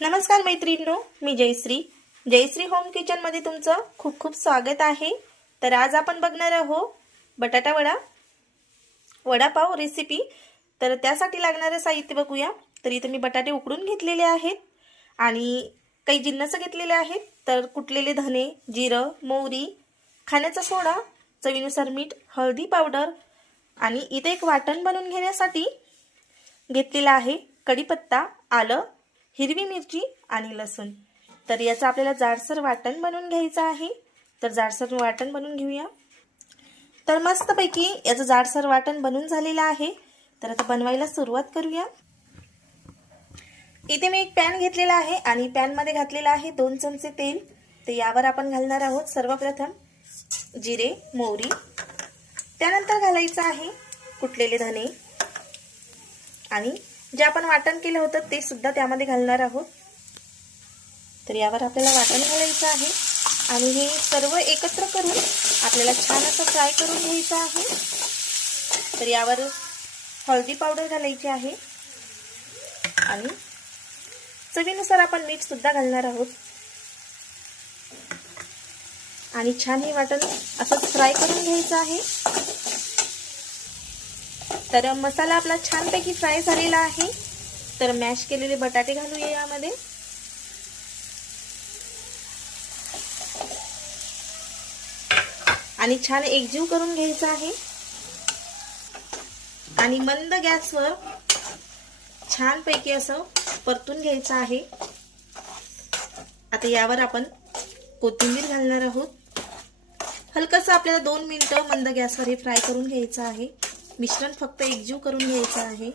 नमस्कार मैत्रिणींनो, मी Jayashree home kitchen मध्ये तुमचं खूप खूप स्वागत आहे। तर आज आपण बघणार आहोत बटाटा वडापाव रेसिपी। तर त्यासाठी लागणारे साहित्य बघूया। तर इथे मी बटाटे उकडून घेतलेले आहेत आणि काही जिन्नस घेतलेले आहेत। तर कुटलेले धने, जिरं, मोहरी, खाण्याचा सोडा, चवीनुसार मीठ, हळदी पावडर आणि इथे एक वाटण बनवून घेण्यासाठी घेतलेला आहे कढीपत्ता, आलं, हिरवी मिरची आणि लसूण। तर याचं आपल्याला जाडसर वाटण बनवून घ्यायचं आहे। तर जाडसर वाटण बनवून घेऊया। तर मस्तपैकी याचं जाडसर वाटण बनवून झालेलं आहे। तर आता बनवायला सुरुवात करूया। इथे मी एक पॅन घेतलेला आहे आणि पॅन मध्ये घातलेला आहे 2 चमचे तेल। तर यावर आपण घालणार आहोत सर्वप्रथम जिरे, मोहरी, त्यानंतर घालायचं आहे कुटलेले धने आणि जे आपण वाटण केलं होतं ते सुद्धा त्यामध्ये घालणार आहोत। तर यावर आपल्याला वाटण घालायचं आहे आणि हे सर्व एकत्र करून आपल्याला छान असं फ्राय करून घ्यायचं आहे। तर यावर हळदी पावडर घालायची आहे आणि चवीनुसार आपण मीठ सुद्धा घालणार आहोत आणि छान हे वाटण असं फ्राय करून घ्यायचं आहे। तर मसाला आपला छानपैकी फ्राय झालेला आहे। तर मॅश केलेले बटाटे घालूया यामध्ये आणि छान एकजीव करून घ्यायचा आहे आणि मंद गॅसवर छानपैकी असं परतून घ्यायचं आहे। आता यावर आपण कोथिंबीर घालणार आहोत। हलकसं आपल्याला 2 मिनिटं मंद गॅसवर हे फ्राय करून घ्यायचं आहे। मिश्रण फक्त एकजीव करून घ्यायचं आहे।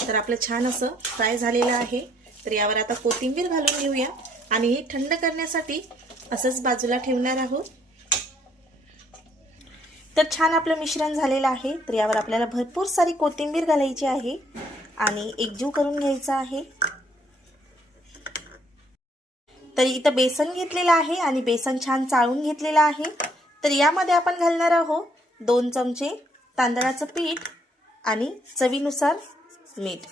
तर आपलं छान असं फ्राय झालेलं आहे। तर यावर आता कोथिंबीर घालून घेऊया आणि हे थंड करण्यासाठी असंच बाजूला ठेवणार आहोत। तर छान आपलं मिश्रण झालेलं आहे। तर यावर आपल्याला भरपूर सारी कोथिंबीर घालायची आहे आणि एकजीव करून घ्यायचं आहे। तर इथं बेसन घेतलेलं आहे आणि बेसन छान चाळून घेतलेलं आहे। तर यामध्ये आपण घालणार आहोत 2 चमचे तांदळाचं पीठ आणि चवीनुसार मीठ।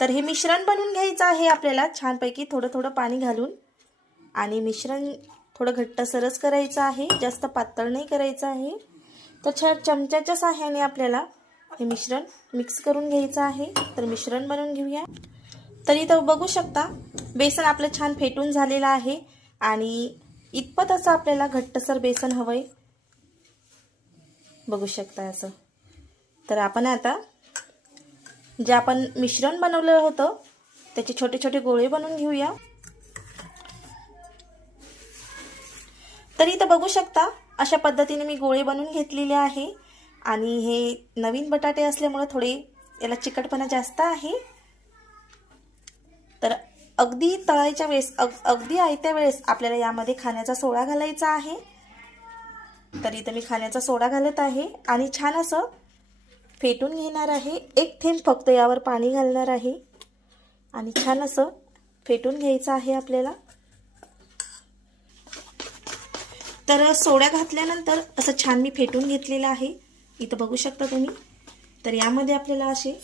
तर हे मिश्रण बनवून घ्यायचं आहे आपल्याला छानपैकी थोडं थोडं पाणी घालून आणि मिश्रण थोडं घट्टसरच करायचं आहे, जास्त पातळ नाही करायचं आहे। तर चमच्याच्या सहाय्याने आपल्याला हे मिश्रण मिक्स करून घ्यायचं आहे। तर मिश्रण बनवून घेऊया। तर इथं बघू शकता बेसन आपलं छान फेटून झालेलं आहे आणि इतपत असं आपल्याला घट्टसर बेसन हवंय, बघू शकता असं। तर आपण आता जे आपण मिश्रण बनवलं होतं त्याचे छोटे छोटे गोळे बनवून घेऊया। तर इथं बघू शकता अशा पद्धतीने मी गोळे बनवून घेतलेले आहे आणि हे नवीन बटाटे असल्यामुळे थोडे याला चिकटपणा जास्त आहे। तर अगदी तळायच्या वेळेस अगदी आयत्या वेळेस आपल्याला यामध्ये खाण्याचा सोडा घालायचा आहे। तर इथं मी खाण्याचा सोडा घालत आहे आणि छान असं फेटून घेणार आहे। 1 थेंब फक्त यावर पाणी घालणार आहे आणि छान असं फेटून घ्यायचं आहे आपल्याला। तर सोडा घातल्यानंतर असं छान मी फेटून घेतलेलं आहे, इथं बघू शकता तुम्ही। तर यामध्ये आपल्याला असे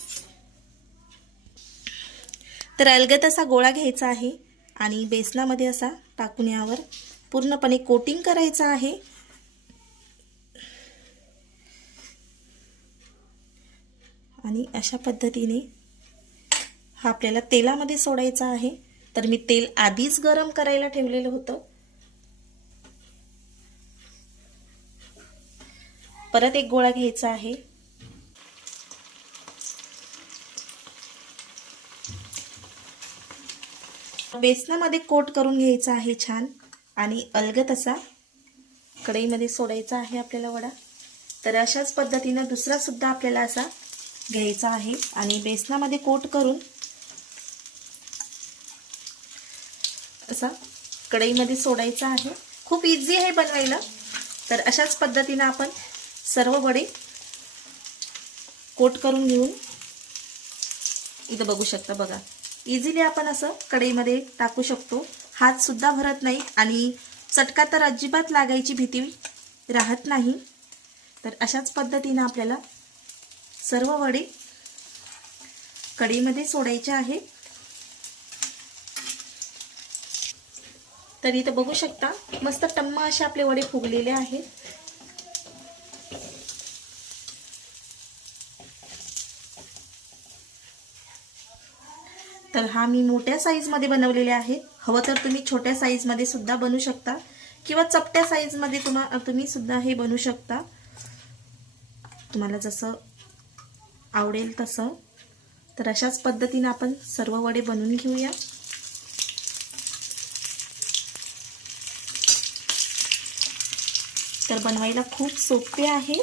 तर अलगद असा गोळा घ्यायचा आहे आणि बेसनामध्ये असा टाकून यावर पूर्णपणे कोटिंग करायचं आहे आणि अशा पद्धतीने हा आपल्याला तेलामध्ये सोडायचा आहे। तर मी तेल आधीच गरम करायला ठेवलेलं होतं। परत एक गोळा घ्यायचा आहे बेसनामध्ये कोट करून घ्यायचा आहे छान आणि अलगद असा कढईमध्ये सोडायचा आहे आपल्याला वडा। तर अशाच पद्धतीने दुसरा सुद्धा आपल्याला असा घ्यायचा आहे आणि बेसनामध्ये कोट करून असा कढईमध्ये सोडायचा आहे। खूप इझी आहे बनवायला। तर अशाच पद्धतीने आपण सर्व वडे कोट करून घेऊन इथं बघू शकता बघा, इझिली आपण असं कढईमध्ये टाकू शकतो। हात सुद्धा भरत नाही आणि चटका तर अजिबात लागायची भीती राहत नाही। तर अशाच पद्धतीने आपल्याला सर्व वडे कढईमध्ये सोडायचे आहे. तर इथं बघू शकता मस्त टम्म असे आपले वडे फुगलेले आहेत. तर हा मी मोठ्या साईजमध्ये बनवलेले आहेत. हवं तर तुम्ही छोट्या साईजमध्ये सुद्धा बनवू शकता किंवा चपट्या साईजमध्ये तुम्ही सुद्धा हे बनवू शकता, तुम्हाला जसं आवडेल तसं. तर अशाच पद्धतीने आपण सर्व वडे बनवून घेऊया. तर बनवायला खूप सोपे आहे.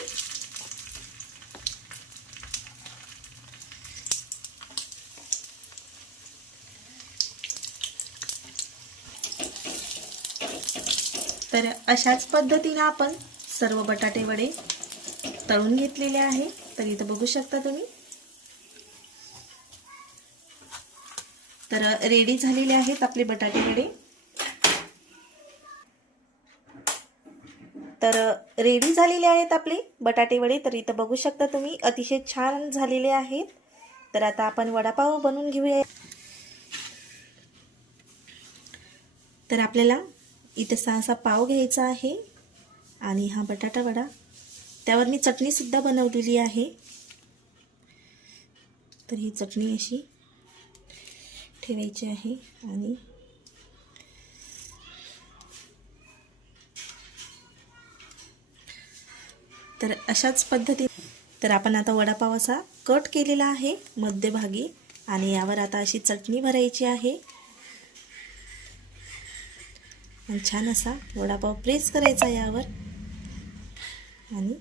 तर अशाच पद्धतीने आपण सर्व बटाटे वडे तळून घेतलेले आहे. तर इथं बघू शकता तुम्ही. तर रेडी झालेले आहेत आपले बटाटे वडे. तर रेडी झालेले आहेत आपले बटाटे वडे. तर इथं बघू शकता तुम्ही अतिशय छान झालेले आहेत. तर आता आपण वडापाव बनवून घेऊया. तर आपल्याला इथं 6 पाव घ्यायचा आहे आणि हा बटाटा वडा, त्यावर मी चटणी सुद्धा बनवलेली आहे. तर ही चटणी अशी ठेवायची आहे आणि तर अशाच पद्धतीने तर आपण आता वडापाव असा कट केलेला आहे मध्यभागी आणि यावर आता अशी चटणी भरायची आहे आणि छान असा वडापाव प्रेस करायचा यावर आणि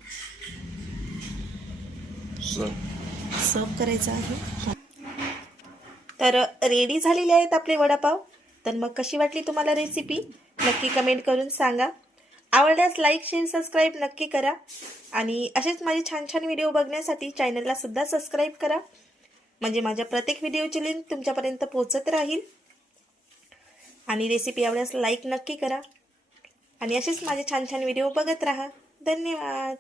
सर्व करायचा आहे. तर रेडी झालेले आहेत आपले वडापाव. तर मग कशी वाटली तुम्हाला रेसिपी नक्की कमेंट करून सांगा. आवडल्यास लाईक शेअर सबस्क्राईब नक्की करा आणि असेच माझे छान छान व्हिडिओ बघण्यासाठी चॅनलला सुद्धा सबस्क्राईब करा, म्हणजे माझ्या प्रत्येक व्हिडिओची लिंक तुमच्यापर्यंत पोहोचत राहील. आणि रेसिपी आवडल्यास लाईक नक्की करा आणि असेच माझे छान छान व्हिडिओ बघत राहा. धन्यवाद.